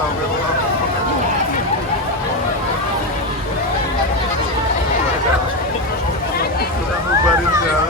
Sudah bubarin ya.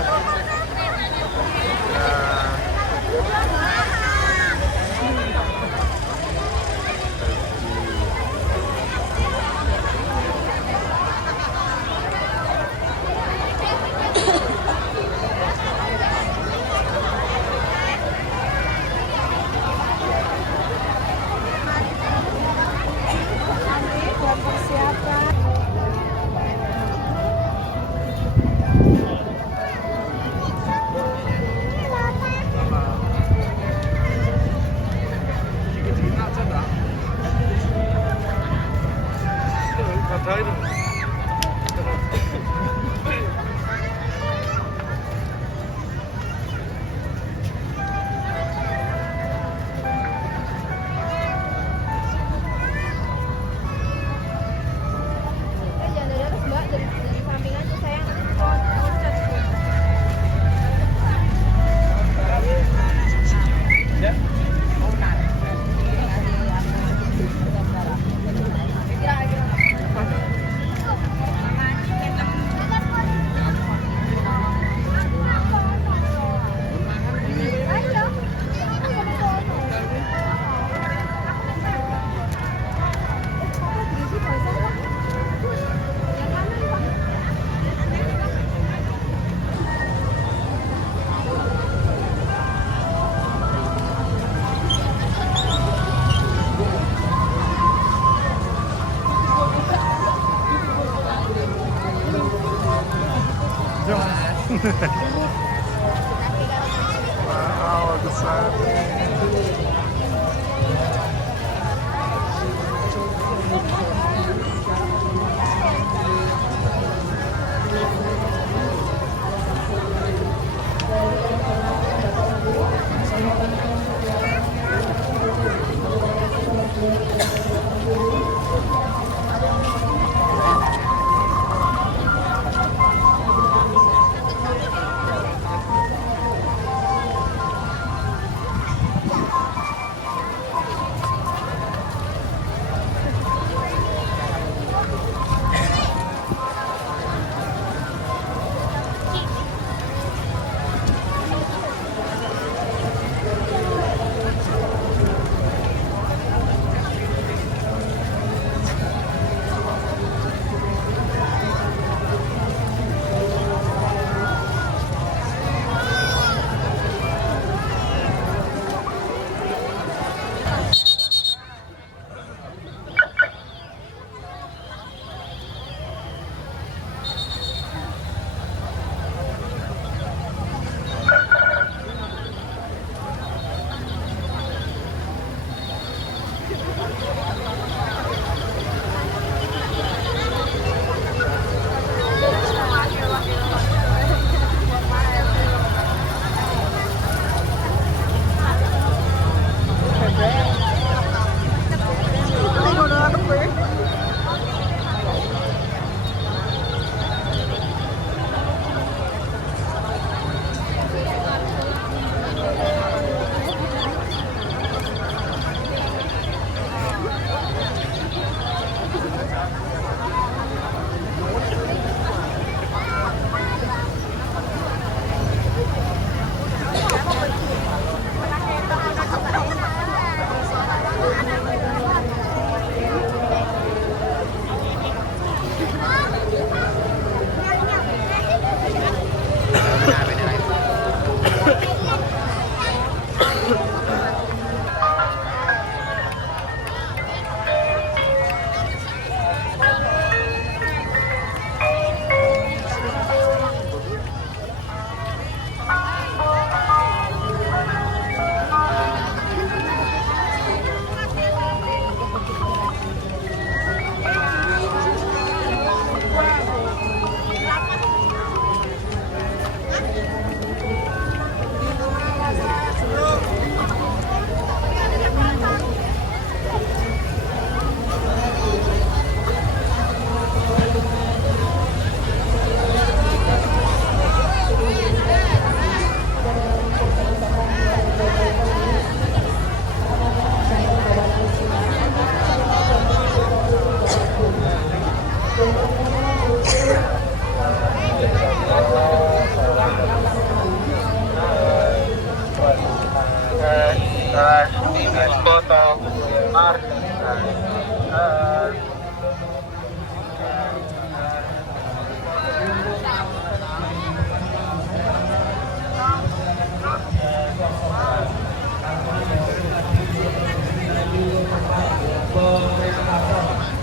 Wow, besar.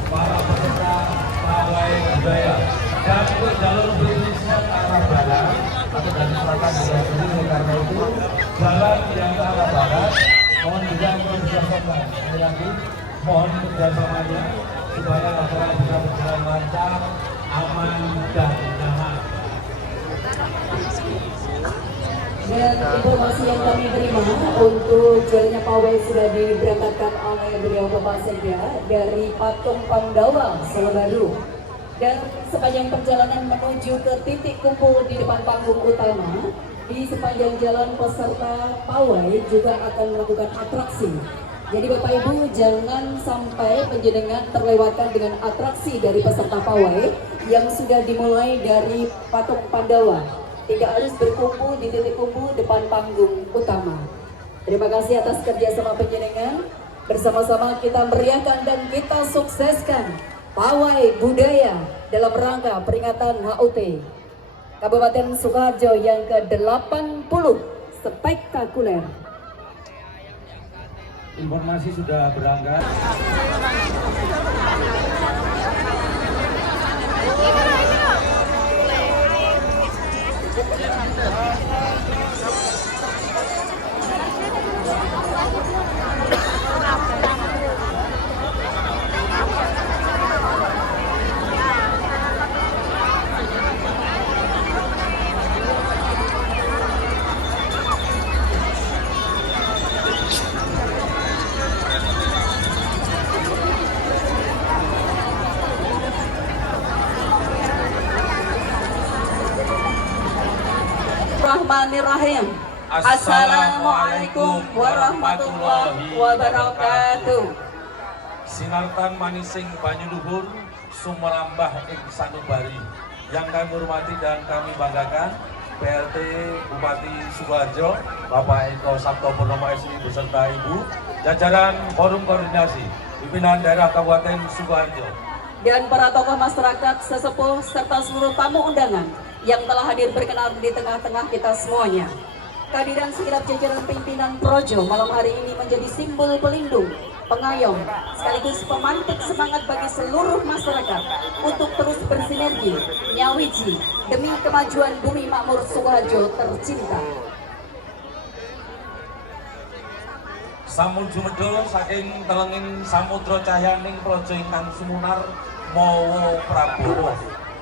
para peserta pawai budaya dan untuk jalur bisnisnya ke arah barat atau dari selatan adalah sendiri, karena itu jalan yang ke arah barat mohon juga untuk dipersiapkan. Sekali lagi mohon kerjasamanya supaya acara bisa berjalan lancar, aman dan nyaman. Dan informasi yang kami terima untuk jalannya pawai sudah diberangkatkan oleh beliau Bapak Sekda dari Patung Pandawa, Solo Baru. Dan sepanjang perjalanan menuju ke titik kumpul di depan panggung utama, di sepanjang jalan peserta pawai juga akan melakukan atraksi. Jadi Bapak Ibu jangan sampai penjenengan terlewatkan dengan atraksi dari peserta pawai yang sudah dimulai dari Patung Pandawa. Tidak harus berkumpul di titik kumpul depan panggung utama. Terima kasih atas kerjasama penjenengan. Bersama-sama kita meriahkan dan kita sukseskan pawai budaya dalam rangka peringatan HUT Kabupaten Sukoharjo yang ke-80 spektakuler. Informasi sudah berangkat. Bismillahirrahmanirrahim. Assalamualaikum warahmatullahi wabarakatuh. Sinartan manising banyu luhur sumerambah ing sanubari. Yang kami hormati dan kami banggakan PLT Bupati Sukoharjo Bapak Eko Sabto Purnomo SI beserta Ibu, jajaran Forum Koordinasi Pimpinan Daerah Kabupaten Sukoharjo, dan para tokoh masyarakat sesepuh serta seluruh tamu undangan yang telah hadir berkenan di tengah-tengah kita semuanya. Kehadiran segenap jajaran pimpinan Projo malam hari ini menjadi simbol pelindung, pengayom, sekaligus pemantik semangat bagi seluruh masyarakat untuk terus bersinergi, nyawiji demi kemajuan bumi makmur Sukoharjo tercinta. Samun jumedul saking telenging samudra cahyaning Projo ingkang sumunar mawa Prabowo.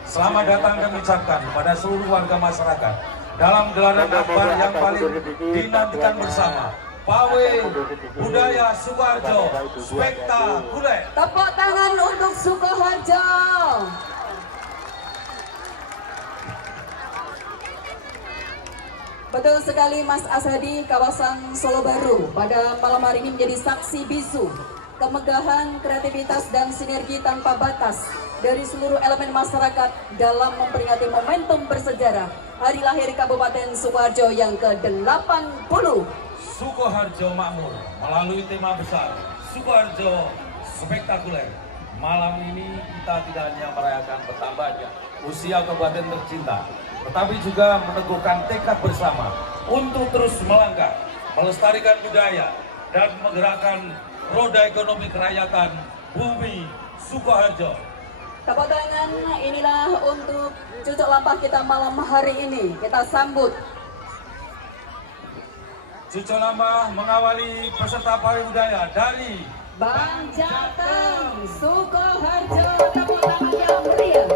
Selamat datang kami ucapkan kepada seluruh warga masyarakat dalam gelaran akbar yang paling dinantikan bersama, Pawai Budaya Sukoharjo Spektakuler. Tepuk tangan untuk Sukoharjo. Betul sekali Mas Asadi, kawasan Solo Baru pada malam hari ini menjadi saksi bisu kemegahan, kreativitas, dan sinergi tanpa batas dari seluruh elemen masyarakat dalam memperingati momentum bersejarah Hari Lahir Kabupaten Sukoharjo yang ke-80. Sukoharjo Makmur melalui tema besar Sukoharjo Spektakuler. Malam ini kita tidak hanya merayakan bertambahnya usia kabupaten tercinta, tetapi juga meneguhkan tekad bersama untuk terus melangkah, melestarikan budaya, dan menggerakkan roda ekonomi kerakyatan bumi Sukoharjo. Tepuk tangan inilah untuk cucuk lampah kita malam hari ini. Kita sambut. Cucuk lampah mengawali peserta pawai budaya dari Bang Jateng, Sukoharjo. Tepuk tangan yang meriah.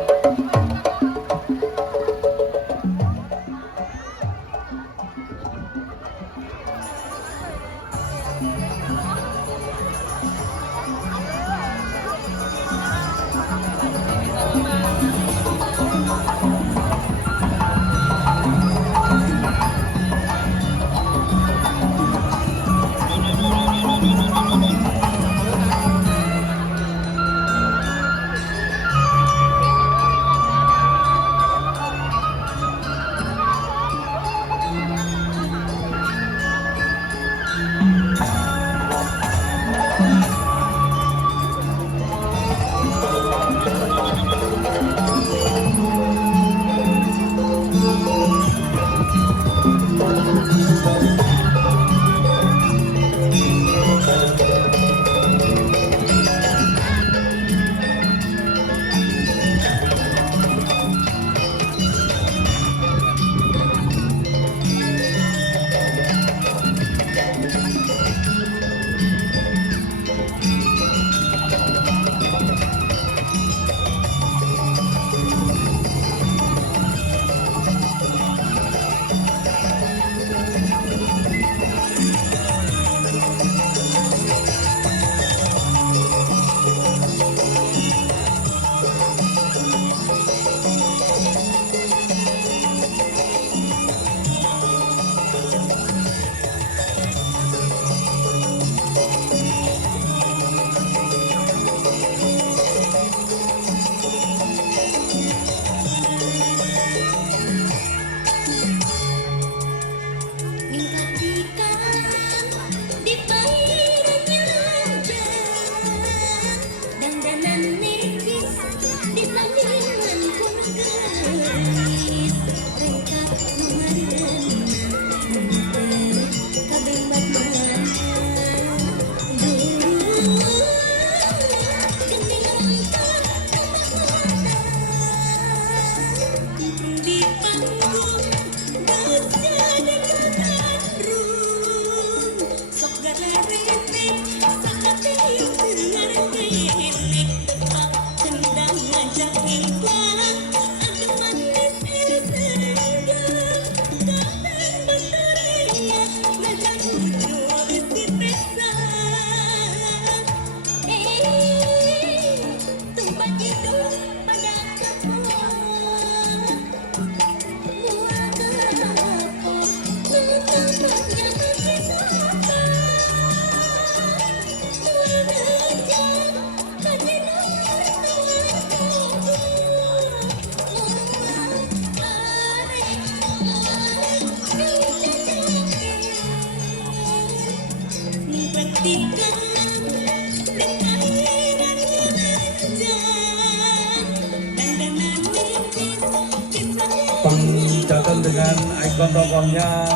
Datang dengan ikon tokohnya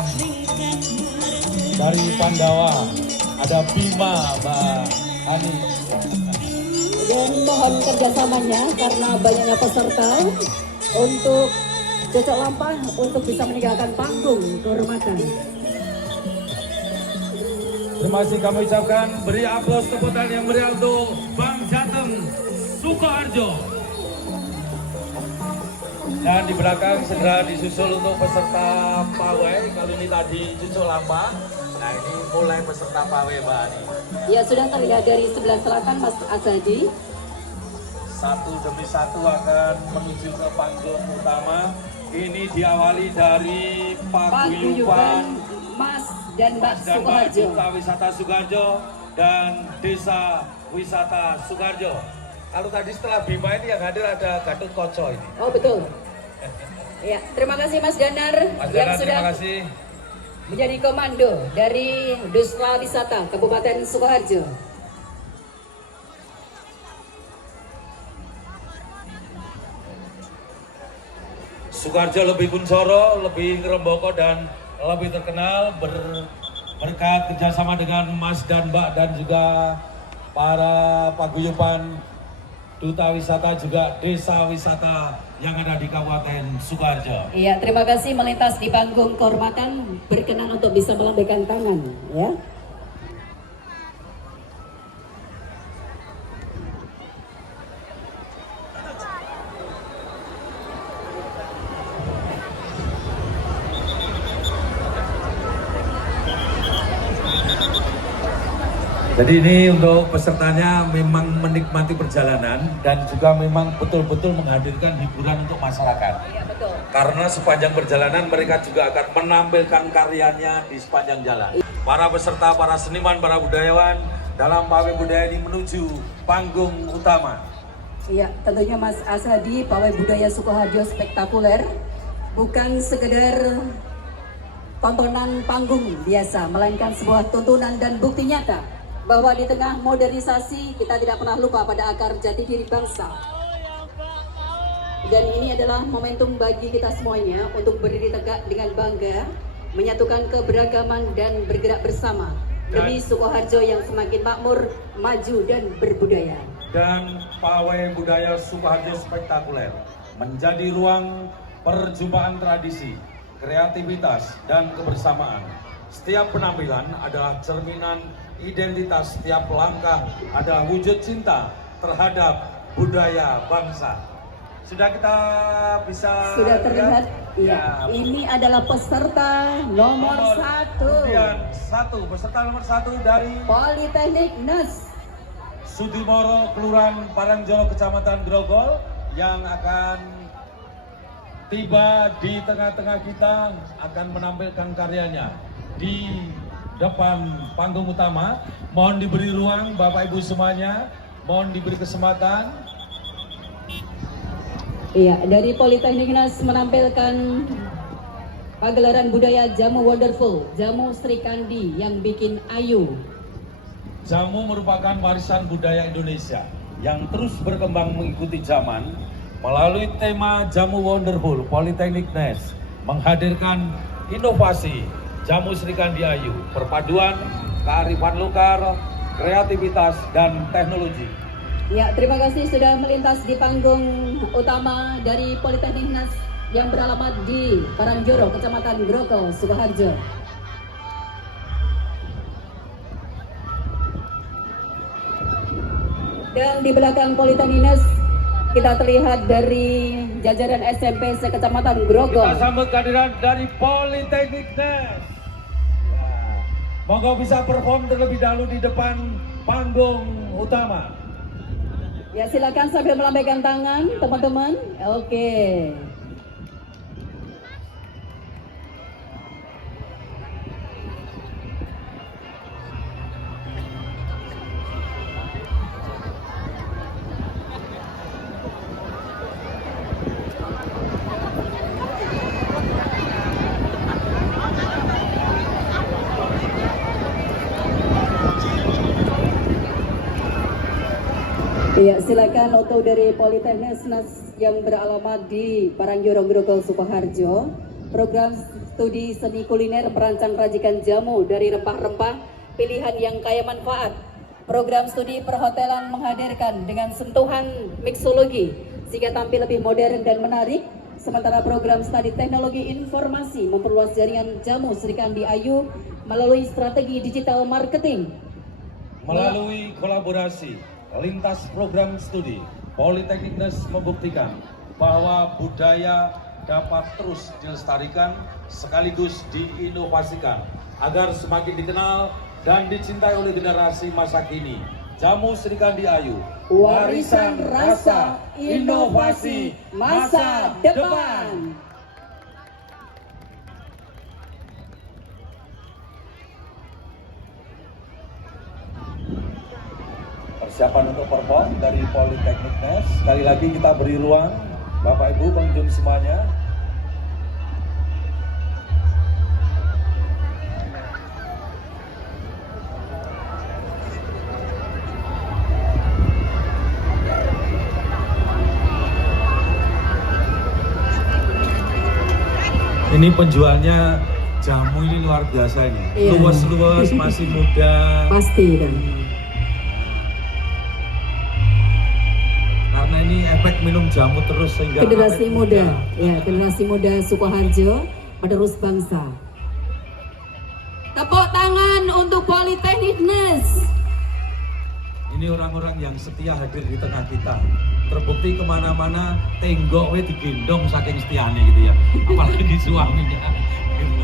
dari Pandawa, ada Bima, Mbak Ani. Dan mohon kerjasamanya karena banyaknya peserta untuk cocok lampah untuk bisa meninggalkan panggung kehormatan. Terima kasih kami ucapkan, beri aplaus tepuk tangan yang meriah untuk Bang Jateng Sukoharjo. Dan di belakang segera disusul untuk peserta pawai, kali ini tadi cucuk lampah. Nah ini mulai peserta pawai Mbak Ani. Ya sudah terlihat dari sebelah selatan Mas Azadi. Satu demi satu akan menuju ke panggung utama. Ini diawali dari paguyuban Mas dan Mbak dan Mbak Sukoharjo. Duta Wisata Sukoharjo dan Desa Wisata Sukoharjo. Kalau tadi setelah Bima ini yang hadir ada Gatot Koco ini. Oh betul. Ya, terima kasih Mas Danar Mas yang Danar, sudah terima kasih. menjadi komando dari Desa Wisata Kabupaten Sukoharjo. Sukoharjo lebih kuncoro, lebih ngeremboko dan lebih terkenal berkat kerjasama dengan Mas dan Mbak dan juga para paguyuban Duta Wisata juga Desa Wisata yang ada di Kabupaten Sukoharjo. Iya, terima kasih melintas di panggung kehormatan, berkenan untuk bisa melambaikan tangan, ya. Jadi ini untuk pesertanya memang menikmati perjalanan dan juga memang betul-betul menghadirkan hiburan untuk masyarakat. Iya, betul. Karena sepanjang perjalanan mereka juga akan menampilkan karyanya di sepanjang jalan. Para peserta, para seniman, para budayawan dalam pawai budaya ini menuju panggung utama. Iya, tentunya Mas Azadi, pawai budaya Sukoharjo spektakuler, bukan sekedar tontonan panggung biasa, melainkan sebuah tuntunan dan bukti nyata bahwa di tengah modernisasi kita tidak pernah lupa pada akar jati diri bangsa. Dan ini adalah momentum bagi kita semuanya untuk berdiri tegak dengan bangga, menyatukan keberagaman dan bergerak bersama demi Sukoharjo yang semakin makmur, maju dan berbudaya. Dan pawai budaya Sukoharjo spektakuler menjadi ruang perjumpaan tradisi, kreativitas dan kebersamaan. Setiap penampilan adalah cerminan identitas, setiap langkah adalah wujud cinta terhadap budaya bangsa. Sudah kita bisa Sudah terlihat, ya. Ini adalah peserta nomor satu. Kemudian peserta nomor satu dari Politeknik NES. Sudimoro, Kelurahan Parangjolo, Kecamatan Grogol yang akan tiba di tengah-tengah kita akan menampilkan karyanya di depan panggung utama. Mohon diberi ruang Bapak Ibu semuanya, mohon diberi kesempatan. Iya, dari Politeknik NES menampilkan pagelaran budaya Jamu Wonderful, Jamu Sri Kandi yang bikin ayu. Jamu merupakan warisan budaya Indonesia yang terus berkembang mengikuti zaman. Melalui tema Jamu Wonderful, Politeknik NES menghadirkan inovasi Jamu Sri Kandi Ayu, perpaduan kearifan lokal, kreativitas, dan teknologi. Ya, terima kasih sudah melintas di panggung utama dari Politeknik NES yang beralamat di Parangjolo, Kecamatan Grogol, Sukoharjo. Dan di belakang Politeknik NES kita terlihat dari jajaran SMP se-Kecamatan Grogol. Kita sambut kehadiran dari Politeknik NES. Ya. Monggo bisa perform terlebih dahulu di depan panggung utama. Ya, silakan sambil melambaikan tangan, teman-teman. Oke. Iya, silakan untuk dari Politeknik NES yang beralamat di Parangjoro Grogol Sukoharjo. Program studi seni kuliner merancang racikan jamu dari rempah-rempah pilihan yang kaya manfaat. Program studi perhotelan menghadirkan dengan sentuhan mixologi sehingga tampil lebih modern dan menarik. Sementara program studi teknologi informasi memperluas jaringan jamu Sri Kandi Ayu melalui strategi digital marketing. Melalui kolaborasi lintas program studi, Politeknik Nes membuktikan bahwa budaya dapat terus dilestarikan sekaligus diinovasikan agar semakin dikenal dan dicintai oleh generasi masa kini. Jamu Sri Kandi Ayu, warisan rasa inovasi masa depan. Persiapan untuk perform dari Politeknik Nes. Sekali lagi kita beri ruang Bapak Ibu pengunjung semuanya. Ini penjualnya jamu ini luar biasa ini. Iya. Luwes-luwes, masih muda. Pasti kan. Karena ini efek minum jamu terus sehingga Generasi muda, ya generasi muda Sukoharjo penerus bangsa. Tepuk tangan untuk Politeknik Nes. ini orang-orang yang setia hadir di tengah kita. Terbukti kemana-mana tenggok we digendong saking setianya gitu ya. Apalagi suaminya. Gitu.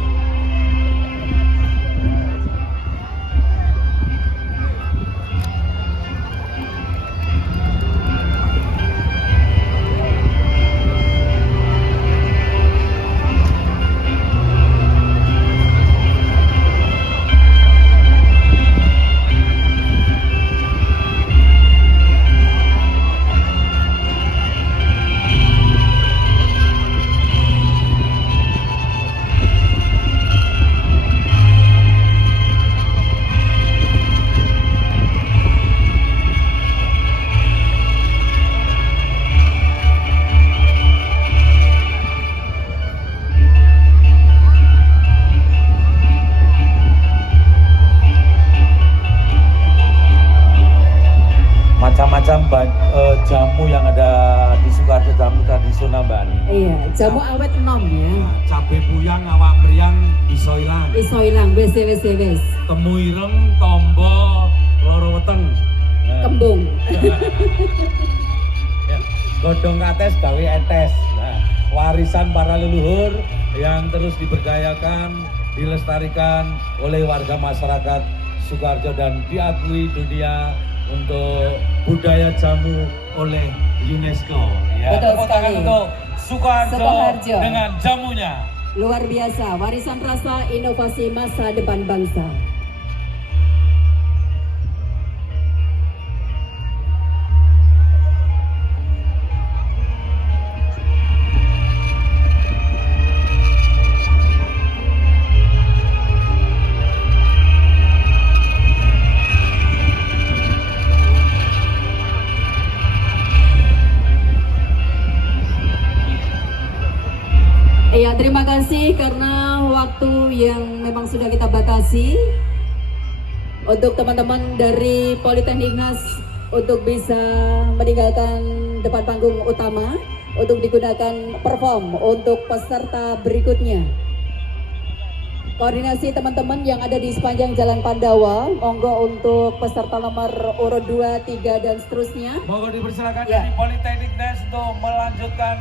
Macam-macam jamu yang ada di Sukoharjo, jamu tradisional Mbak Ani. Iya, jamu awet enom ya. Cabe buyang, awak meriang, iso ilang. Iso ilang, wes. Temu ireng, tombo, loro weteng. Nah. Kembung. Ya, godhong kates gawe entes. Nah, warisan para leluhur yang terus diberdayakan, dilestarikan oleh warga masyarakat Sukoharjo dan diakui dunia untuk budaya jamu oleh UNESCO. Ya, Betul tepuk tangan sekali. untuk Sukoharjo dengan jamunya. Luar biasa, warisan rasa inovasi masa depan bangsa. Ya, terima kasih karena waktu yang memang sudah kita batasi. Untuk teman-teman dari Politeknik Nes untuk bisa meninggalkan depan panggung utama untuk digunakan perform untuk peserta berikutnya. Koordinasi teman-teman yang ada di sepanjang Jalan Pandawa, monggo untuk peserta nomor urut 2, 3 dan seterusnya. Mohon dipersilakan Ya. dari Politeknik Nes untuk melanjutkan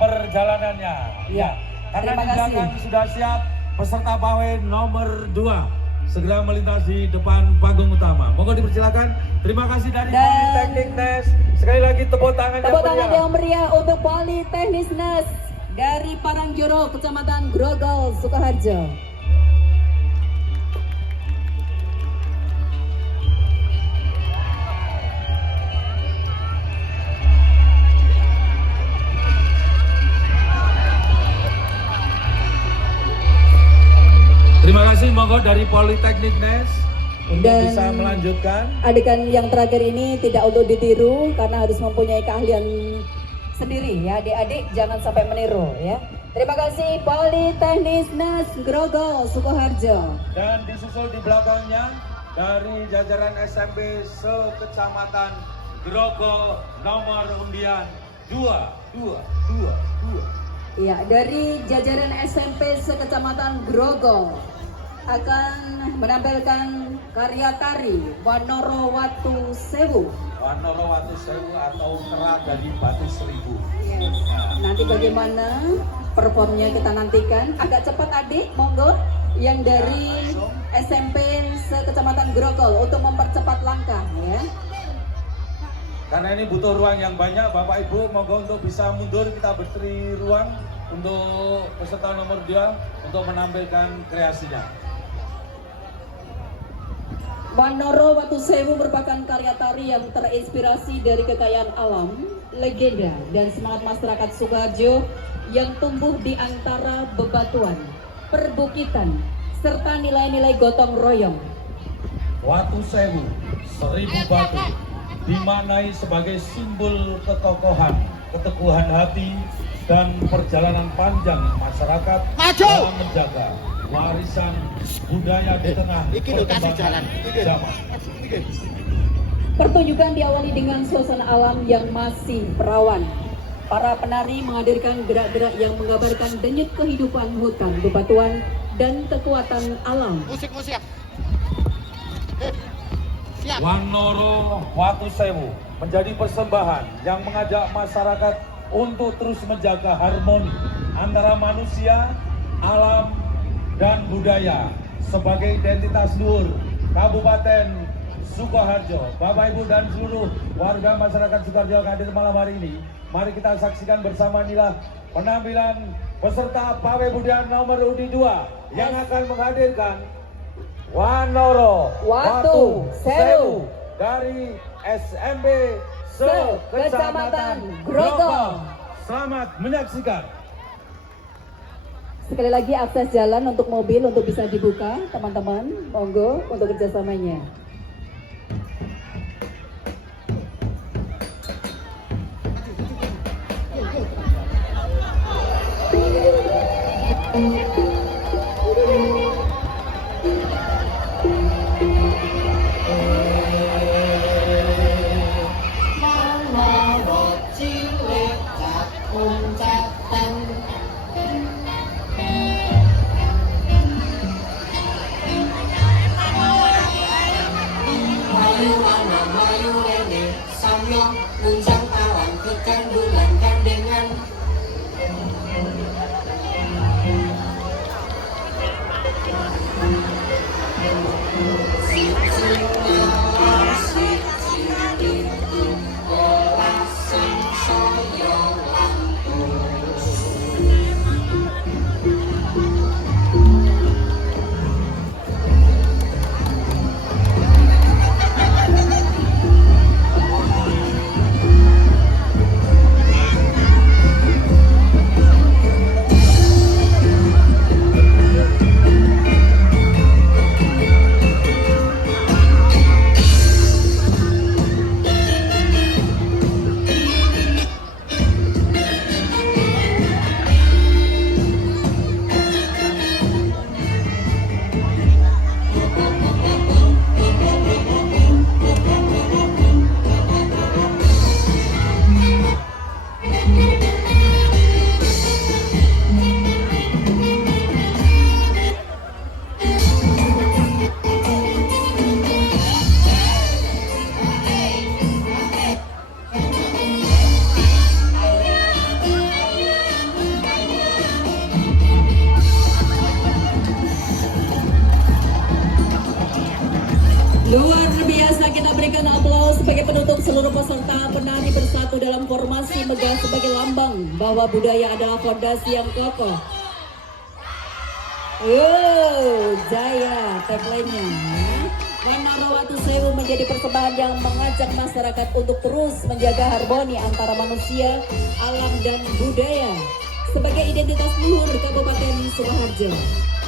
perjalanannya. Ya. Karena Terima di belakang kasih. sudah siap peserta pawai nomor 2 segera melintas di depan panggung utama. Mohon dipersilakan. Terima kasih dari Dan- Politeknik Nes. Sekali lagi tepuk tangan Tepuk tangan meriah. yang meriah untuk Politeknik Nes dari Parangjoro, Kecamatan Grogol, Sukoharjo. Terima kasih, monggo dari Politeknik Nes untuk Dan- bisa melanjutkan. Adegan yang terakhir ini tidak untuk ditiru karena harus mempunyai keahlian sendiri ya, adik-adik jangan sampai meniru ya. Terima kasih Politeknik Nes Grogol Sukoharjo. Dan disusul di belakangnya dari jajaran SMP se-Kecamatan Grogol nomor undian 222. Iya, dari jajaran SMP se-Kecamatan Grogol akan menampilkan karya tari Wanoro Watu Sewu. Wanoro Watu Sewu atau Kera dari Batu Seribu. Yes. Nanti bagaimana performnya kita nantikan. Agak cepat adik, monggo. Yang dari SMP se-Kecamatan Grogol untuk mempercepat langkah ya. Karena ini butuh ruang yang banyak, Bapak Ibu monggo untuk bisa mundur, kita beri ruang untuk peserta nomor 2 untuk menampilkan kreasinya. Wanoro Watu Sewu merupakan karya tari yang terinspirasi dari kekayaan alam, legenda, dan semangat masyarakat Sukoharjo yang tumbuh di antara bebatuan, perbukitan, serta nilai-nilai gotong royong. Watu Sewu, 1000 batu, dimaknai sebagai simbol kekokohan, keteguhan hati, dan perjalanan panjang masyarakat dalam menjaga warisan budaya di tengah perkembangan zaman. Pertunjukan diawali dengan suasana alam yang masih perawan. Para penari menghadirkan gerak-gerak yang menggambarkan denyut kehidupan hutan, bebatuan, dan kekuatan alam. Musik. Siap. Wanoro Watu Sewu menjadi persembahan yang mengajak masyarakat untuk terus menjaga harmoni antara manusia, alam, dan budaya sebagai identitas luhur Kabupaten Sukoharjo. Bapak Ibu dan seluruh warga masyarakat Sukoharjo yang hadir malam hari ini, mari kita saksikan bersama inilah penampilan peserta Pawai Budaya nomor undi 2 yang akan menghadirkan Wanoro Watu Sewu dari SMP se-Kecamatan Grogol. Selamat menyaksikan. Sekali lagi akses jalan untuk mobil untuk bisa dibuka, teman-teman. Monggo untuk kerjasamanya. Luar biasa, kita berikan aplaus sebagai penutup seluruh peserta penari bersatu dalam formasi megah sebagai lambang bahwa budaya adalah fondasi yang kokoh. Jaya tagline-nya. Wanoro Watu Sewu menjadi persembahan yang mengajak masyarakat untuk terus menjaga harmoni antara manusia, alam, dan budaya sebagai identitas luhur Kabupaten Sukoharjo.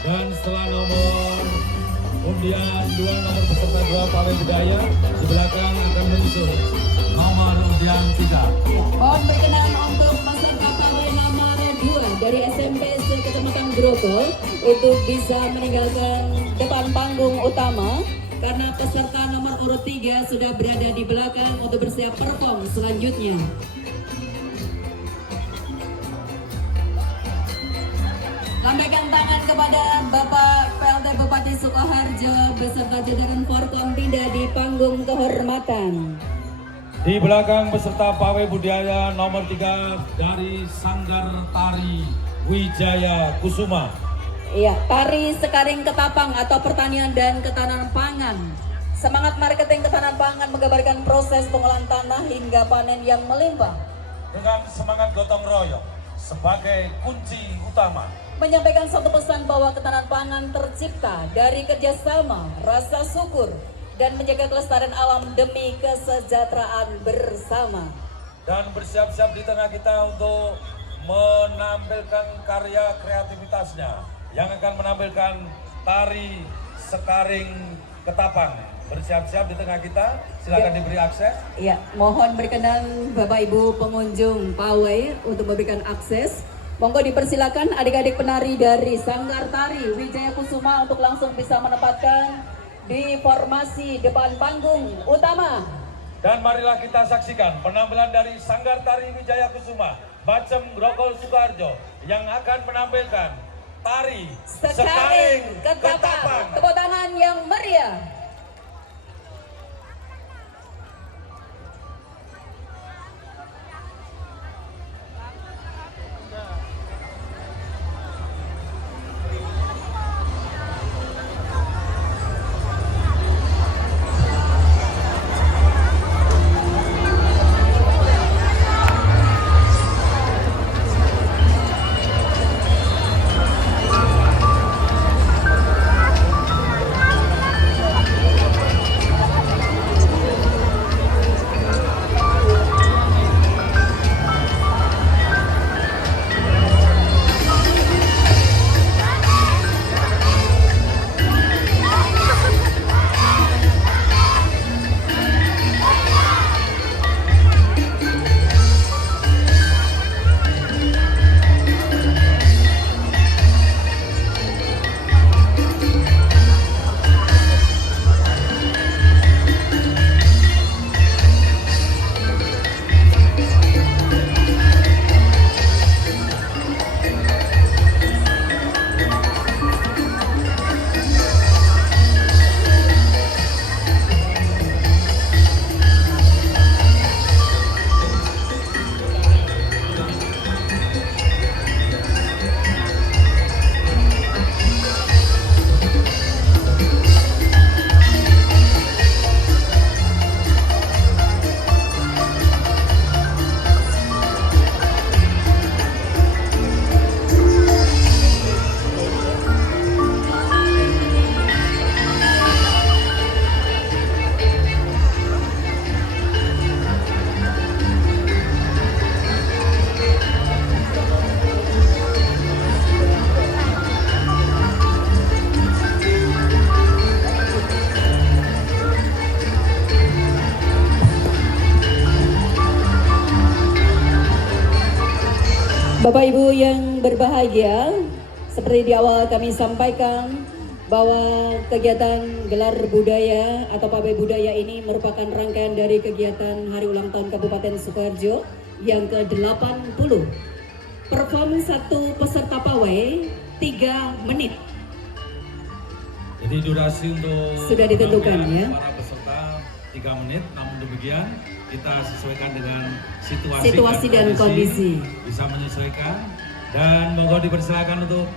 Dan setelah nomor undian 2 nomor peserta 2 Pawai Budaya, di belakang akan menyusul nomor undian 3. Mohon berkenan untuk peserta pawai nomor 2 dari SMP Kecamatan Grogol untuk bisa meninggalkan depan panggung utama karena peserta nomor urut 3 sudah berada di belakang untuk bersiap perform selanjutnya. Lambaikan tangan kepada Bapak PLT Bupati Sukoharjo beserta jajaran Forkompinda di panggung kehormatan. Di belakang peserta pawai budaya nomor 3 dari Sanggar Tari Wijaya Kusuma. Iya, tari sekaring ketapang atau pertanian dan ketahanan pangan. Semangat marketing ketahanan pangan menggambarkan proses pengolahan tanah hingga panen yang melimpah. Dengan semangat gotong royong sebagai kunci utama. Menyampaikan satu pesan bahwa ketahanan pangan tercipta dari kerjasama, rasa syukur, dan menjaga kelestarian alam demi kesejahteraan bersama. Dan bersiap-siap di tengah kita untuk menampilkan karya kreativitasnya yang akan menampilkan tari sekaring ketapang. Bersiap-siap di tengah kita, silakan diberi akses. Ya, mohon berkenan Bapak Ibu pengunjung pawai untuk memberikan akses. Monggo dipersilakan adik-adik penari dari Sanggar Tari Wijaya Kusuma untuk langsung bisa menempatkan di formasi depan panggung utama. Dan marilah kita saksikan penampilan dari Sanggar Tari Wijaya Kusuma, Bacem Grogol Sukoharjo yang akan menampilkan tari Sekaring Ketapang. Tepuk tangan yang meriah. Bapak Ibu yang berbahagia, seperti di awal kami sampaikan bahwa kegiatan gelar budaya atau pawai budaya ini merupakan rangkaian dari kegiatan Hari Ulang Tahun Kabupaten Sukoharjo yang ke-80. Perform satu peserta pawai 3 menit. Jadi durasi untuk Sudah ditentukan ya. Para peserta 3 menit, namun demikian kita sesuaikan dengan situasi dan kondisi. Bisa menyesuaikan dan monggo dipersilakan untuk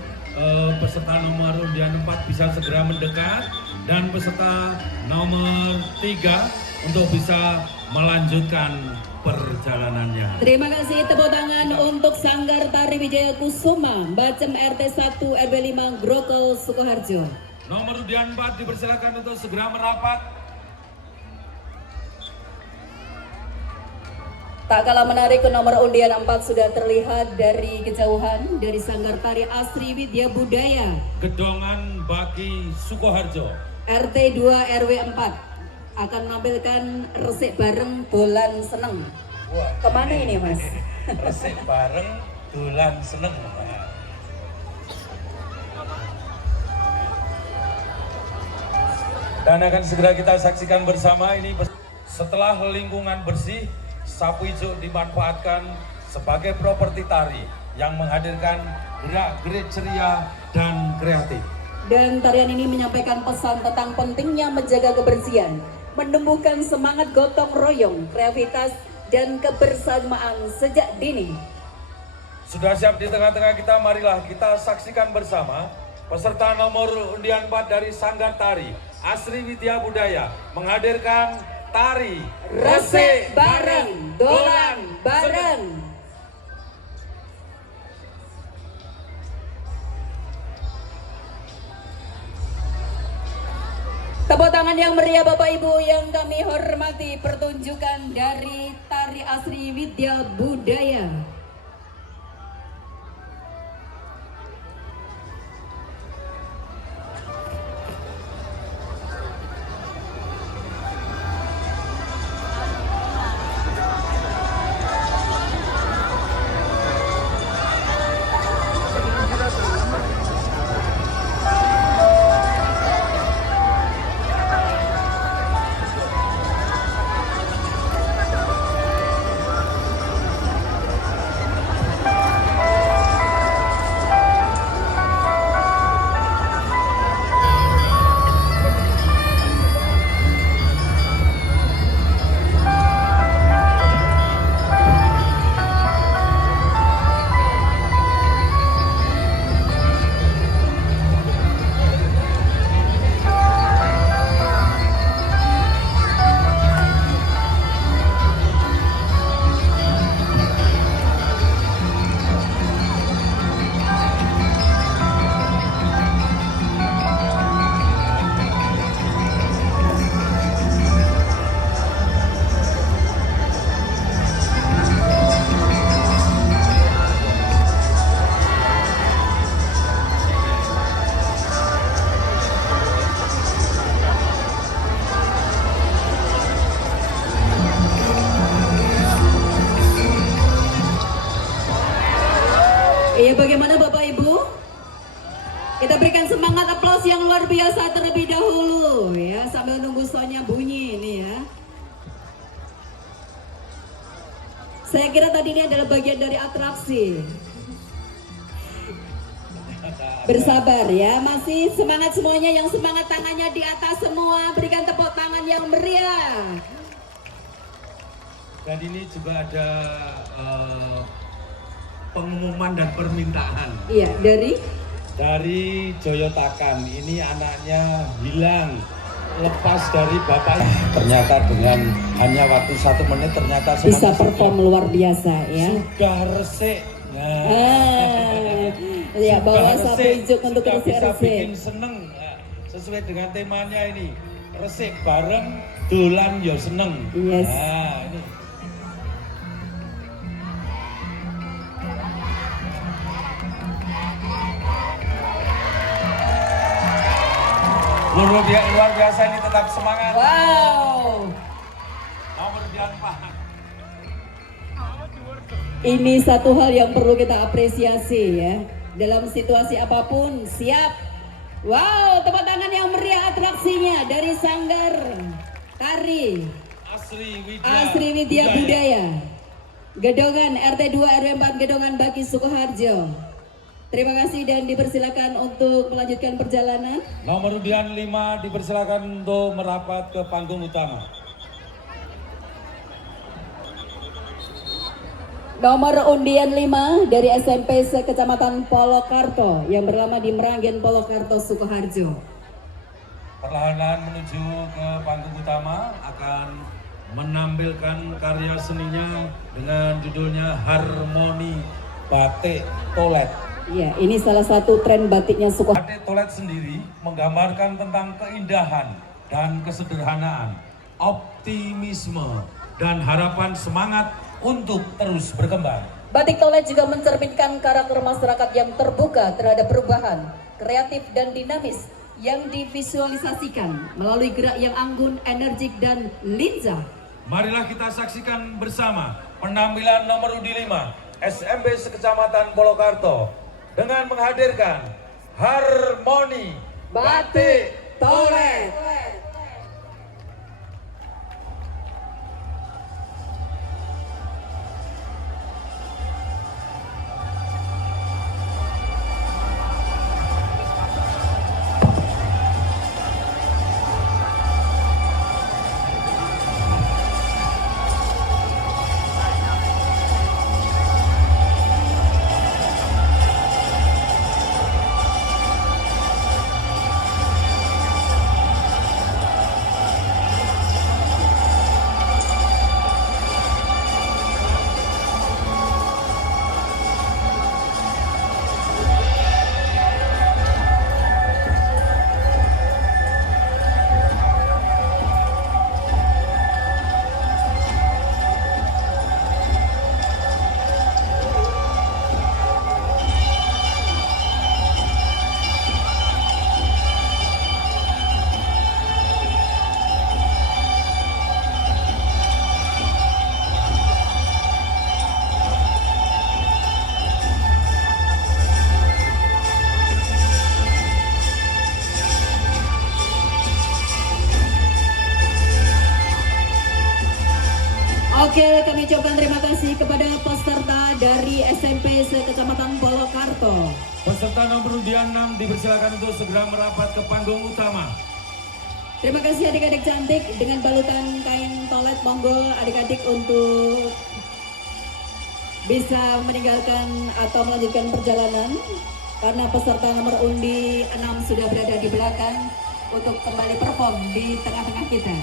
peserta nomor undian 4 bisa segera mendekat dan peserta nomor 3 untuk bisa melanjutkan perjalanannya. Terima kasih, tepuk tangan untuk Sanggar Tari Wijaya Kusuma, Bacem RT 1 RW 5 Grogol Sukoharjo. Nomor undian 4 dipersilakan untuk segera merapat. Tak kalah menarik, nomor undian 4 sudah terlihat dari kejauhan dari Sanggar Tari Asri Widya Budaya Gedongan Bagi Sukoharjo. RT 2 RW 4. akan menampilkan resik bareng dolan seneng. Wah, Kemana ini Mas? resik bareng dolan seneng. Dan akan segera kita saksikan bersama ini. Setelah lingkungan bersih, sapu hijau dimanfaatkan sebagai properti tari yang menghadirkan gerak-gerik ceria dan kreatif. Dan tarian ini menyampaikan pesan tentang pentingnya menjaga kebersihan, menumbuhkan semangat gotong royong, kreativitas, dan kebersamaan sejak dini. Sudah siap di tengah-tengah kita, marilah kita saksikan bersama peserta nomor undian 4 dari Sanggar Tari Asri Widya Budaya menghadirkan tari Resik bareng, dolan bareng. Tepuk tangan yang meriah Bapak Ibu yang kami hormati, pertunjukan dari Tari Asri Widya Budaya. Iya, bagaimana Bapak Ibu? Kita berikan semangat aplaus yang luar biasa terlebih dahulu ya, sambil nunggu soundnya bunyi ini ya. Saya kira tadi ini adalah bagian dari atraksi. Bersabar ya, masih semangat semuanya, yang semangat tangannya di atas semua, berikan tepuk tangan yang meriah. Dan ini juga ada pengumuman dan permintaan. Iya, dari Joyotakan. Ini anaknya hilang, lepas dari bapaknya. Ternyata dengan hanya waktu 1 menit ternyata bisa perform luar biasa ya. Sudah resik. Ya, bawa sapu hijau untuk sudah bisa resik. bikin seneng. Sesuai dengan temanya ini, resik bareng dolan yo seneng. Yes. Nah, ini. Luar biasa, ini tetap semangat. Wow. Nomor 4. Ini satu hal yang perlu kita apresiasi ya. Dalam situasi apapun siap. Wow, tepuk tangan yang meriah atraksinya dari Sanggar Tari Asri Widya Budaya. Gedongan RT 2 RW 4 Gedongan Baki Sukoharjo. Terima kasih dan dipersilakan untuk melanjutkan perjalanan. Nomor undian 5 dipersilakan untuk merapat ke panggung utama. Nomor undian 5 dari SMP Kecamatan Polokarto yang berlama di Meranggen Polokarto Sukoharjo. Perlahan-lahan menuju ke panggung utama akan menampilkan karya seninya dengan judulnya Harmoni Batik Tolet. Ya, ini salah satu tren batiknya Sukoharjo. Batik Tolet sendiri menggambarkan tentang keindahan dan kesederhanaan, optimisme dan harapan semangat untuk terus berkembang. Batik Tolet juga mencerminkan karakter masyarakat yang terbuka terhadap perubahan, kreatif dan dinamis, yang divisualisasikan melalui gerak yang anggun, energik, dan lincah. Marilah kita saksikan bersama penampilan nomor undi 5 SMP Sekecamatan Polokarto dengan menghadirkan Harmoni Batik Tolet. Oke, kami ucapkan terima kasih kepada peserta dari SMP Sekecamatan Polokarto. Peserta nomor undian 6 dipersilakan untuk segera merapat ke panggung utama. Terima kasih adik-adik cantik dengan balutan kain tolet. Monggo adik-adik untuk bisa meninggalkan atau melanjutkan perjalanan karena peserta nomor undi 6 sudah berada di belakang untuk kembali perform di tengah-tengah kita.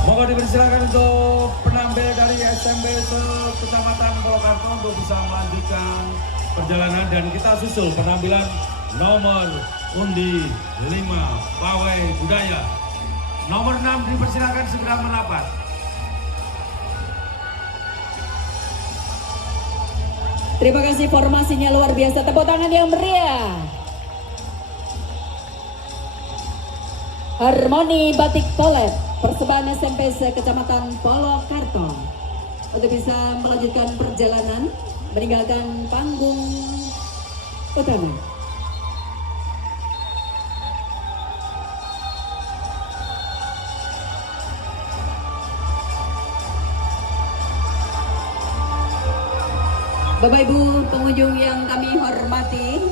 Mohon dipersilakan untuk penampil dari SMP Sekecamatan Polokarto untuk bisa melanjutkan perjalanan, dan kita susul penampilan nomor undi 5 Pawai Budaya. Nomor 6 dipersilakan segera merapat. Terima kasih, formasinya luar biasa. Tepuk tangan yang meriah. Harmoni Batik Tolet, persembahan SMP Sekecamatan Polokarto untuk bisa melanjutkan perjalanan meninggalkan panggung utama. Bapak Ibu pengunjung yang kami hormati,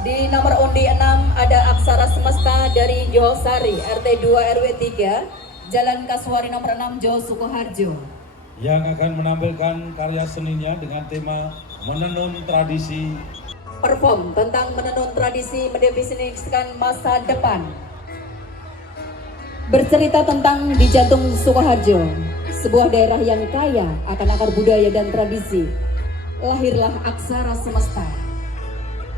di nomor undi 6 ada Aksara Semesta dari Johosari, RT 2 RW 3, Jalan Kasuari nomor 6, Jo Sukoharjo, yang akan menampilkan karya seninya dengan tema Menenun Tradisi. perform tentang menenun tradisi, mendefinisikan masa depan. Bercerita tentang di jantung Sukoharjo, sebuah daerah yang kaya akan akar budaya dan tradisi. Lahirlah Aksara Semesta.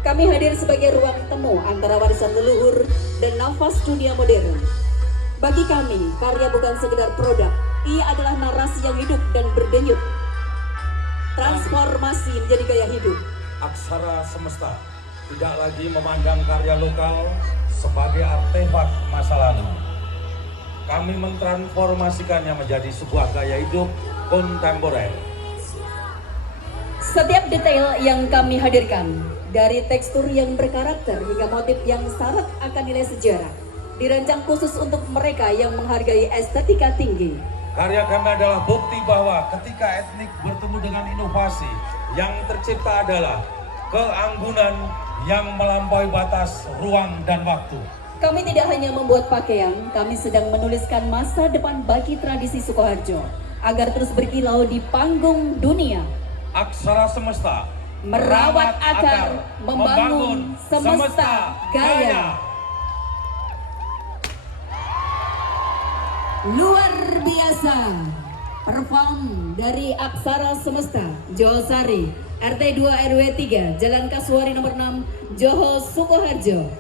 Kami hadir sebagai ruang temu antara warisan leluhur dan nafas dunia modern. Bagi kami, karya bukan sekedar produk, ia adalah narasi yang hidup dan berdenyut. Transformasi menjadi gaya hidup. Aksara Semesta tidak lagi memandang karya lokal sebagai artefak masa lalu. Kami mentransformasikannya menjadi sebuah gaya hidup kontemporer. Setiap detail yang kami hadirkan, dari tekstur yang berkarakter hingga motif yang syarat akan nilai sejarah, dirancang khusus untuk mereka yang menghargai estetika tinggi. Karya kami adalah bukti bahwa ketika etnik bertemu dengan inovasi, yang tercipta adalah keanggunan yang melampaui batas ruang dan waktu. Kami tidak hanya membuat pakaian, kami sedang menuliskan masa depan bagi tradisi Sukoharjo agar terus berkilau di panggung dunia. Aksara Semesta Merawat akar, membangun semesta gaya. Luar biasa. Perform dari Aksara Semesta, Johosari, RT 2 RW 3, Jalan Kasuari nomor 6, Johor Sukoharjo.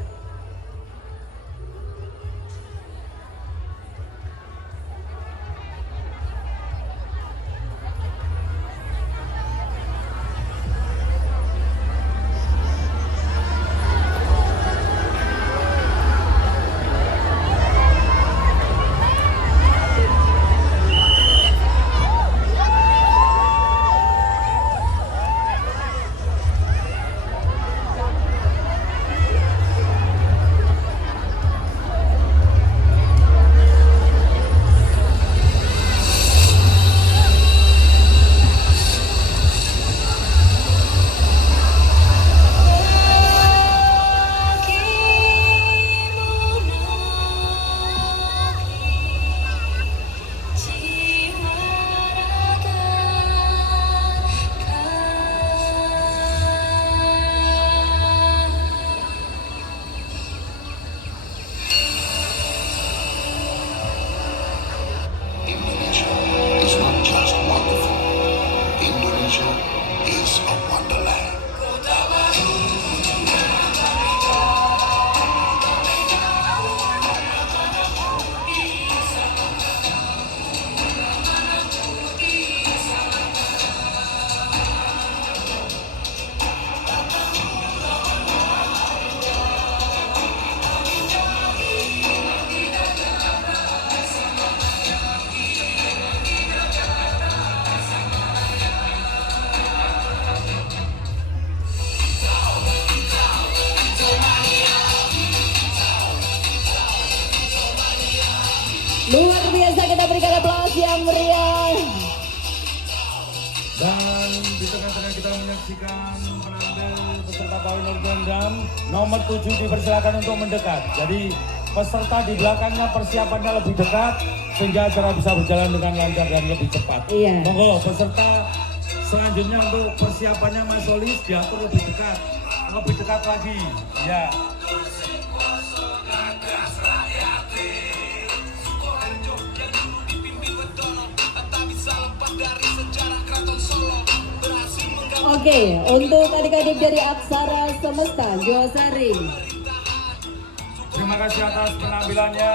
Sukoharjo is a wonderland. Luar biasa, kita berikan aplaus yang meriah. Dan di tengah-tengah kita menyaksikan penampilan peserta pawai Dam nomor 7 dipersilakan untuk mendekat. Jadi peserta di belakangnya persiapannya lebih dekat sehingga acara bisa berjalan dengan lancar dan lebih cepat. Iya. Monggo peserta selanjutnya untuk persiapannya Mas Solis diatur lebih dekat lagi. Ya. Oke, untuk adik-adik dari Aksara Semesta, Josari. Terima kasih atas penampilannya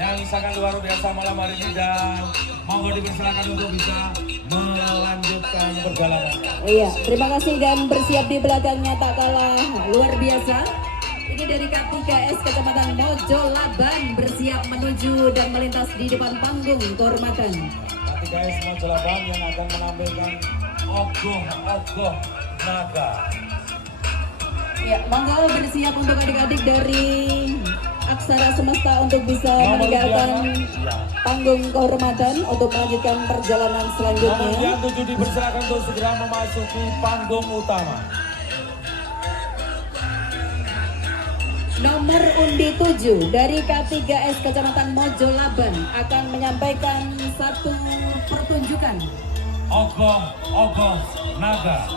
yang sangat luar biasa malam hari ini dan monggo dipersilakan untuk bisa melanjutkan perjalanannya. Iya, terima kasih dan bersiap di belakangnya tak kalah luar biasa. Ini dari K3S Kecamatan Mojo Laban bersiap menuju dan melintas di depan panggung kehormatan. K3S Mojo Laban yang akan menampilkan Ogoh Naga. Ya, monggo bersiap untuk adik-adik dari Aksara Semesta untuk bisa meninggalkan panggung kehormatan untuk melanjutkan perjalanan selanjutnya. Nomor yang 7 dipersilakan untuk segera memasuki panggung utama. Nomor undi 7 dari K3S Kecamatan Mojo Laban akan menyampaikan satu pertunjukan. Ogoh Naga.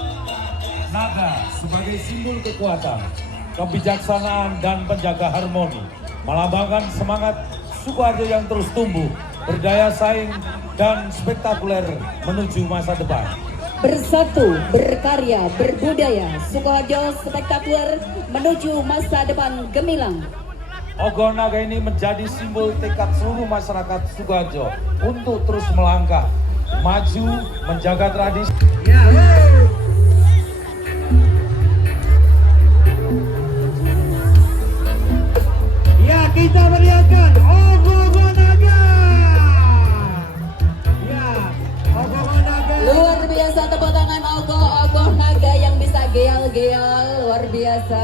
Naga sebagai simbol kekuatan, kebijaksanaan dan penjaga harmoni, melambangkan semangat Sukoharjo yang terus tumbuh, berdaya saing dan spektakuler menuju masa depan. Bersatu, berkarya, berbudaya, Sukoharjo spektakuler menuju masa depan gemilang. Ogoh Naga ini menjadi simbol tekad seluruh masyarakat Sukoharjo untuk terus melangkah, maju, menjaga tradisi. Ya, kita meriahkan Ogoh Naga. Ya, Ogoh Naga. Luar biasa, tepuk tangan Ogoh Naga yang bisa geal-geal, luar biasa.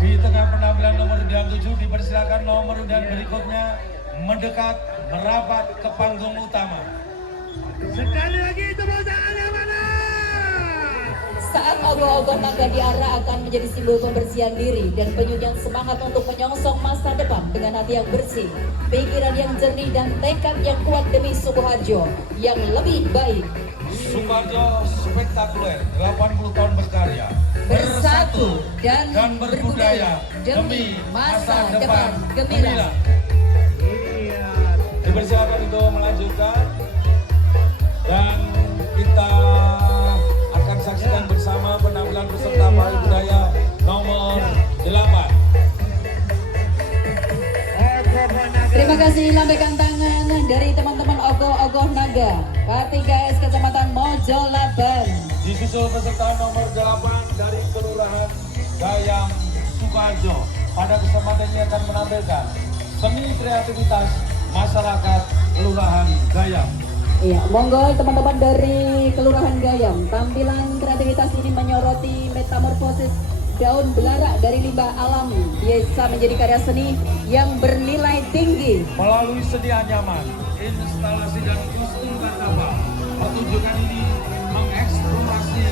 Di tengah penampilan nomor undian 7 dipersilakan nomor undian berikutnya mendekat merapat ke panggung utama. Sekali lagi tepuk tangan yang mana? Saat Ogoh Naga diarah akan menjadi simbol pembersihan diri dan penyucian semangat untuk menyongsong masa depan dengan hati yang bersih, pikiran yang jernih dan tekad yang kuat demi Sukoharjo yang lebih baik. Sukoharjo spektakuler, 80 tahun berkarya, Bersatu dan berbudaya demi masa depan gemilang. Iya. Dipersilakan untuk melanjutkan dan kita akan saksikan bersama penampilan peserta pawai budaya nomor 8. Terima kasih, lambaikan tangan dari teman-teman Ogoh Naga K3S Kecamatan Mojo Laban. Disusul peserta nomor 8 dari Kelurahan Gayam Sukoharjo. Pada kesempatan ini akan menampilkan seni kreativitas masyarakat Kelurahan Gayam. Iya, monggo teman-teman dari Kelurahan Gayam. Tampilan kreativitas ini menyoroti metamorfosis daun belarak dari limbah alami bisa menjadi karya seni yang bernilai tinggi. Melalui seni anyaman, instalasi dan kostum kapal, pertunjukan ini mengeksplorasi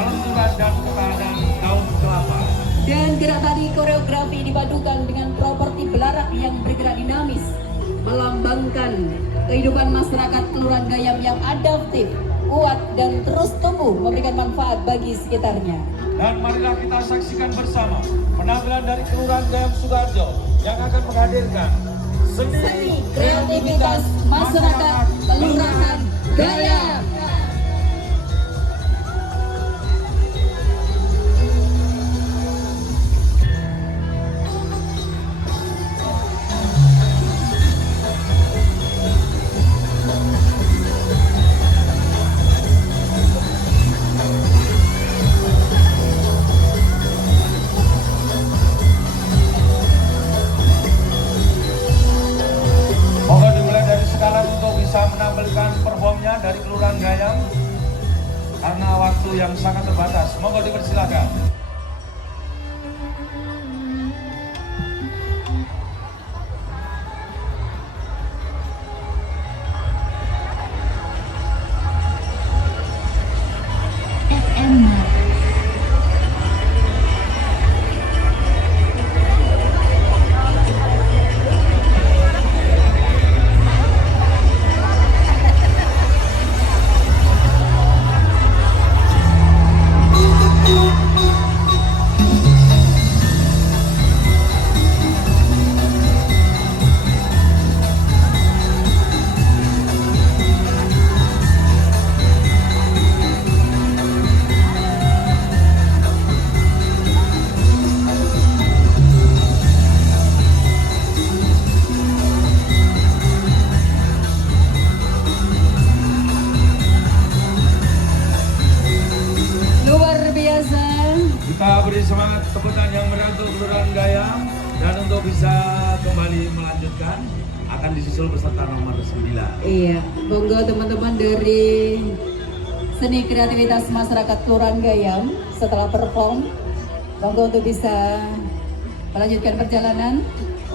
kelenturan dan ketahanan daun kelapa. Dan gerak tari koreografi dipadukan dengan properti belarak yang bergerak dinamis, melambangkan kehidupan masyarakat Kelurahan Gayam yang adaptif, kuat dan terus tumbuh memberikan manfaat bagi sekitarnya. Dan marilah kita saksikan bersama penampilan dari Kelurahan Gayam Sukoharjo yang akan menghadirkan seni kreativitas masyarakat Kelurahan Gayam. waktu yang sangat terbatas. Monggo dipersilakan. Kita beri semangat tepuk tangan yang meriah untuk Kelurahan Gayam, dan untuk bisa kembali melanjutkan akan disusul peserta nomor 9. Iya, monggo teman-teman dari seni kreativitas masyarakat Kelurahan Gayam setelah perform, monggo untuk bisa melanjutkan perjalanan.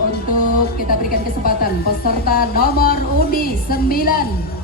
Untuk kita berikan kesempatan peserta nomor undi 9